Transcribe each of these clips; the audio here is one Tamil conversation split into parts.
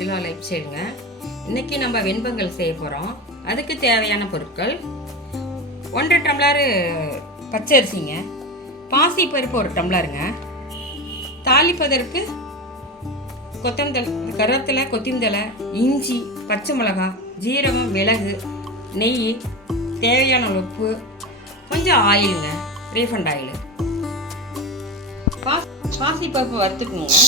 அகிலா லைஃப் ஸ்டைலுங்க. இன்றைக்கி நம்ம வெண்பொங்கல் செய்ய போகிறோம். அதுக்கு தேவையான பொருட்கள் 1.5 டம்ளர் பச்சரிசிங்க, பாசி பருப்பு 1 டம்ளருங்க, தாளிப்பதற்கு கருவேப்பிலை, கொத்தமல்லி, இஞ்சி, பச்சை மிளகாய், ஜீரகம், மிளகு, நெய், தேவையான உப்பு, கொஞ்சம் ஆயிலுங்க, ரீஃபண்ட் ஆயில். பாசி பருப்பு வறுத்துக்கணுங்க.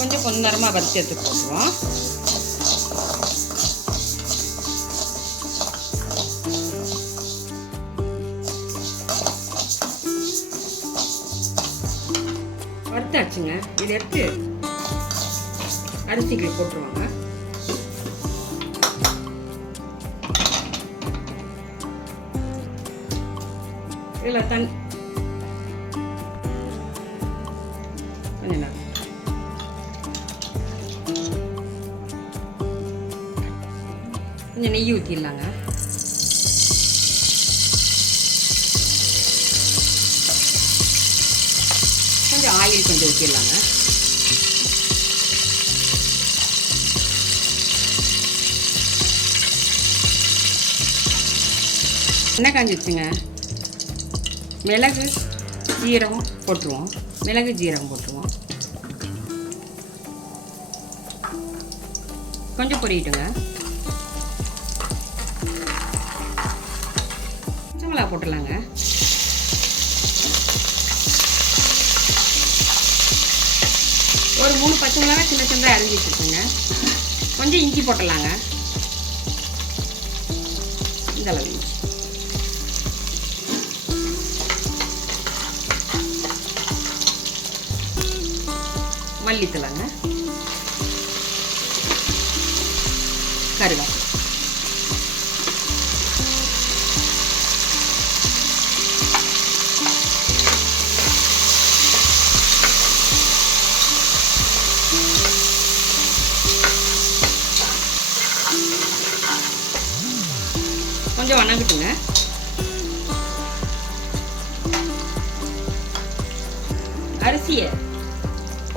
கொஞ்சம் பொன்னரமாக வறுத்து எடுத்து போட்டுருவோம். வறுத்தாச்சுங்க. இதை எடுத்து அரிசிக்கு போட்டுருவாங்க. இதில் கொஞ்சம் நெய் ஊற்றிடலாங்க. கொஞ்சம் ஆயில் கொஞ்சம் ஊற்றிடலாங்க. எண்ணெய் காஞ்சிடுச்சுங்க. மிளகு ஜீரகம் போட்டுருவோம். கொஞ்சம் பொரியிட்டுங்க. பச்சை மிளகா போட்டுடலாங்க. ஒரு 3 பச்சை மிளகா சின்ன சின்னதாக அரிஞ்சு வச்சுருக்குங்க. கொஞ்சம் இஞ்சி போட்டுடலாங்க. இந்த அளவு இஞ்சி. மல்லித்தலைங்க, கருவேப்பிலை. கொஞ்சம் வணங்கட்டுங்க. அரிசியை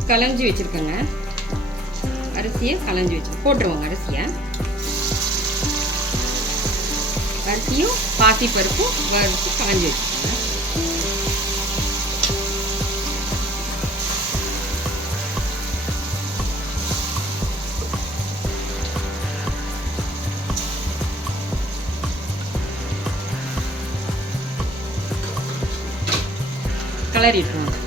களைஞ்சி வச்சுருக்கேங்க. போட்டுருவோங்க. அரிசியும் பாசி பருப்பும் வறுத்து களைஞ்சி வச்சுருக்கேங்க. கிளறிட்டுருவோம்.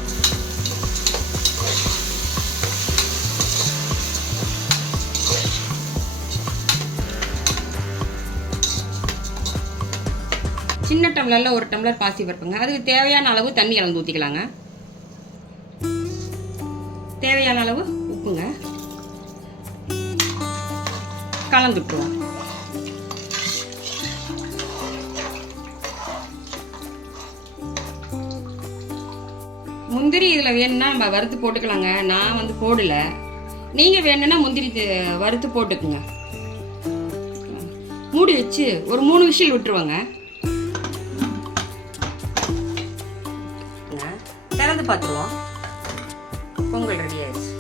சின்ன டம்ளரில் 1 டம்ளர் பாசி பருப்புங்க. அதுக்கு தேவையான அளவு தண்ணி கலந்து ஊற்றிக்கலாங்க. தேவையான அளவு உப்புங்க. கலந்துட்டுருவோம். முந்திரி இதில் வேணும்னா நம்ம வறுத்து போட்டுக்கலாங்க. நான் போடலை. நீங்கள் வேணும்னா முந்திரி வறுத்து போட்டுக்குங்க. மூடி வச்சு ஒரு 3 விசில் விட்டுருவாங்க. திறந்து பார்த்துருவோம். பொங்கல் ரெடி ஆயிடுச்சு.